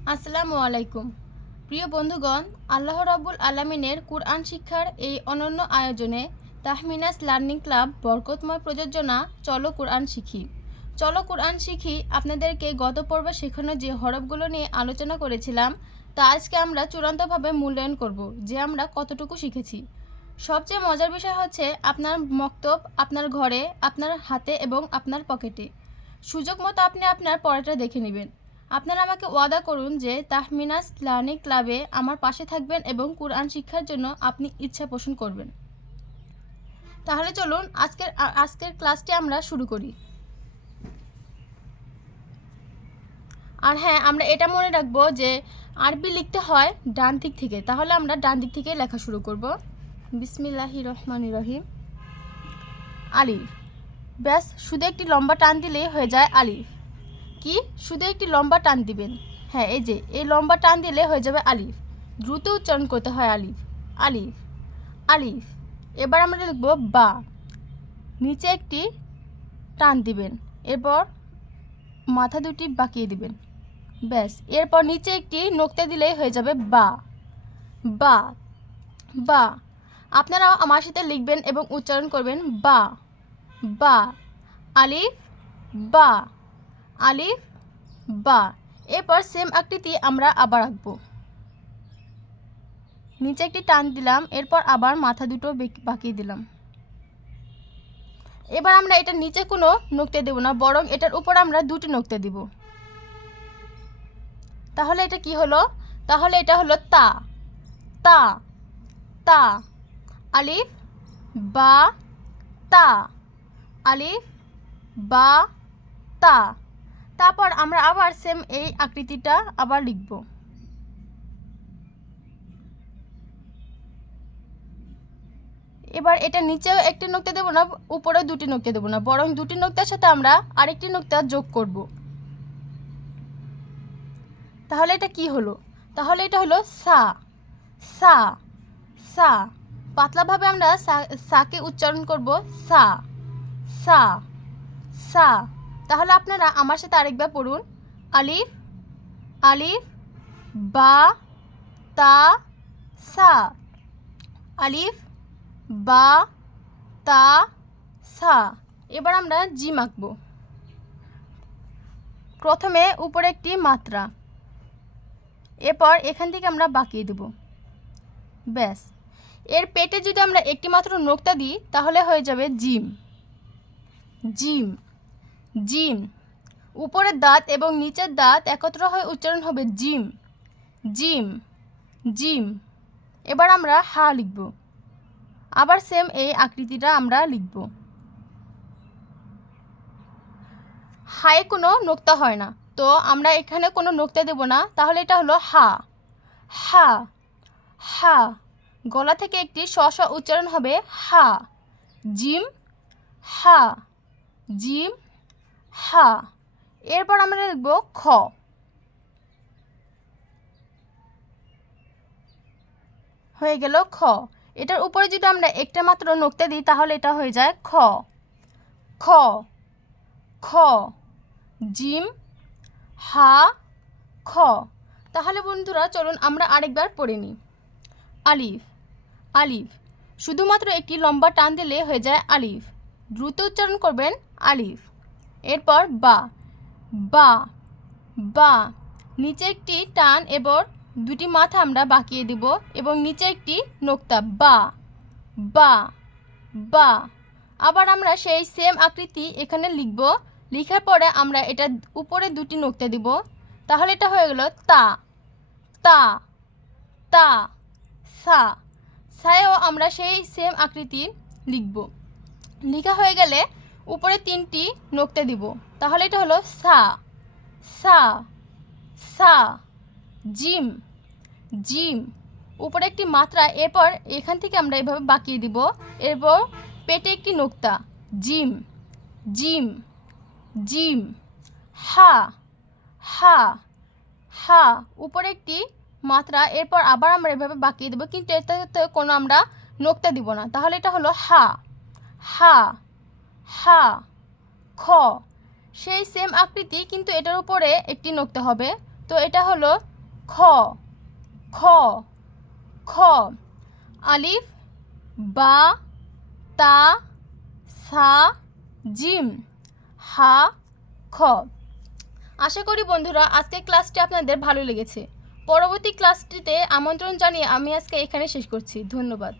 আসসালামু আলাইকুম। প্রিয় বন্ধুগণ, আল্লাহ রাব্বুল আলামিনের কুরআন শিক্ষার এই অনন্য আয়োজনে তাহমিনাস লার্নিং ক্লাব বরকতময় প্রযোজনা চলো কুরআন শিখি। চলো কুরআন শিখি আপনাদেরকে গত পর্বে শেখানো যে হরফগুলো নিয়ে আলোচনা করেছিলাম তা আজকে আমরা চূড়ান্তভাবে মূল্যায়ন করব যে আমরা কতটুকু শিখেছি। সবচেয়ে মজার বিষয় হচ্ছে আপনার মক্তব আপনার ঘরে, আপনার হাতে এবং আপনার পকেটে। সুযোগ মতো আপনি আপনার পড়াটা দেখে নেবেন। আপনারা আমাকে ওয়াদা করুন যে তাহমিনাস লার্নিং ক্লাবে আমার পাশে থাকবেন এবং কুরআন শিক্ষার জন্য আপনি ইচ্ছা পোষণ করবেন। তাহলে চলুন আজকের ক্লাসটি আমরা শুরু করি। আর হ্যাঁ, আমরা এটা মনে রাখবো যে আরবি লিখতে হয় ডান দিক থেকে। তাহলে আমরা ডান দিক থেকে লেখা শুরু করব। বিসমিল্লাহির রহমানির রহিম। আলিফ। ব্যাস, শুধু একটি লম্বা টান দিলেই হয়ে যায় আলিফ। কি? শুধু একটি লম্বা টান দিবেন। হ্যাঁ, এই যে এই লম্বা টান দিলে হয়ে যাবে আলিফ। দ্রুত উচ্চারণ করতে হয় আলিফ, আলিফ, আলিফ। এবার আমরা লিখব বা। নিচে একটি টান দিবেন, এরপর মাথা দুটি বাঁকিয়ে দিবেন। ব্যাস, এরপর নিচে একটি নোক্তা দিলেই হয়ে যাবে বা, বা, বা। আপনারাও আমার সাথে লিখবেন এবং উচ্চারণ করবেন বা, বা, আলিফ, বা, আলিফ, বা। এরপর সেম আকৃতি আমরা আবার আঁকবো। নিচে একটি টান দিলাম, এরপর আবার মাথা দুটো বাঁকিয়ে দিলাম। এবার আমরা এটার নিচে কোনো নোক্তা দেব না, বরং এটার উপর আমরা দুটি নোক্তা দিব। তাহলে এটা কি হলো? তাহলে এটা হলো তা, তা, তা। আলিফ, বা, তা, আলিফ, বা, তা। তারপর আমরা আবার সেম এই আকৃতিটা আবার লিখব। এবার এটা নিচেও একটি নোক্তা দেব না, উপরেও দুটি নোক্তা দেব না, বরং দুটি নোক্তার সাথে আমরা আরেকটি নোক্তা যোগ করব। তাহলে এটা কি হলো? তাহলে এটা হলো সা, সা, সা। পাতলাভাবে আমরা সাকে উচ্চারণ করব সা, সা, সা। তাহলে আপনারা আমার সাথে আরেকবার পড়ুন। আলিফ, আলিফ, বা, তা, সা। আলিফ, বা, তা, সা। এবার আমরা জিম আঁকব। প্রথমে উপরে একটি মাত্রা, এরপর এখান থেকে আমরা বাঁকিয়ে দেব। ব্যাস, এর পেটে যদি আমরা একটি মাত্র নোক্তা দিই তাহলে হয়ে যাবে জিম, জিম, জিম। উপরের দাঁত এবং নিচের দাঁত একত্র হয়ে উচ্চারণ হবে জিম, জিম, জিম। এবার আমরা হা লিখব। আবার সেম এই আকৃতিটা আমরা লিখব। হায়ে কোনো নোক্তা হয় না, তো আমরা এখানে কোনো নোক্তা দেব না। তাহলে এটা হলো হা, হা, হা। গলা থেকে একটি স স উচ্চারণ হবে হা, জিম, হা, জিম, হা। এরপর আমরা লিখব খ। হয়ে গেল খ। এটার উপরে যদি আমরা একটা মাত্র নোক্তা দিই তাহলে এটা হয়ে যায় খ, খ, খ, জিম, হা, খ। তাহলে বন্ধুরা চলুন আমরা আরেকবার পড়ে নিই। আলিফ, আলিফ। শুধুমাত্র একটি লম্বা টান দিলে হয়ে যায় আলিফ। দ্রুত উচ্চারণ করবেন আলিফ। এরপর বা, বা, বা। নিচে একটি টান এবং দুটি মাথা আমরা বাঁকিয়ে দেব এবং নিচে একটি নোক্তা বা, বা, বা। আবার আমরা সেই সেম আকৃতি এখানে লিখব। লেখার পরে আমরা এটা উপরে দুটি নোক্তা দিব। তাহলে এটা হয়ে গেল তা, তা, তা, সা। সায়েও আমরা সেই সেম আকৃতি লিখব। লেখা হয়ে গেলে উপরে তিনটি নোক্তা দিব। তাহলে এটা হলো সা, সা, সা। Gym, gym. উপরে একটি মাত্রা, এরপর এখান থেকে আমরা এভাবে বাঁকিয়ে দিব। এরপর পেটে একটি নোক্তা জিম, জিম, জিম। হা, হা, হা। উপরে একটি মাত্রা, এরপর আবার আমরা এভাবে বাঁকিয়ে দেবো, কিন্তু এটাতে কোনো আমরা নোক্তা দিব না। তাহলে এটা হলো হা, হা, হা। খ। সেই সেম আকৃতি, কিন্তু এটার উপরে একটি নোক্তা হবে। তো এটা হলো খ খ খ আলিফ বা তা সা জিম হা খ। আশা করি বন্ধুরা আজকের ক্লাসটি আপনাদের ভালো লেগেছে। পরবর্তী ক্লাসটিতে আমন্ত্রণ জানিয়ে আমি আজকে এখানে শেষ করছি। ধন্যবাদ।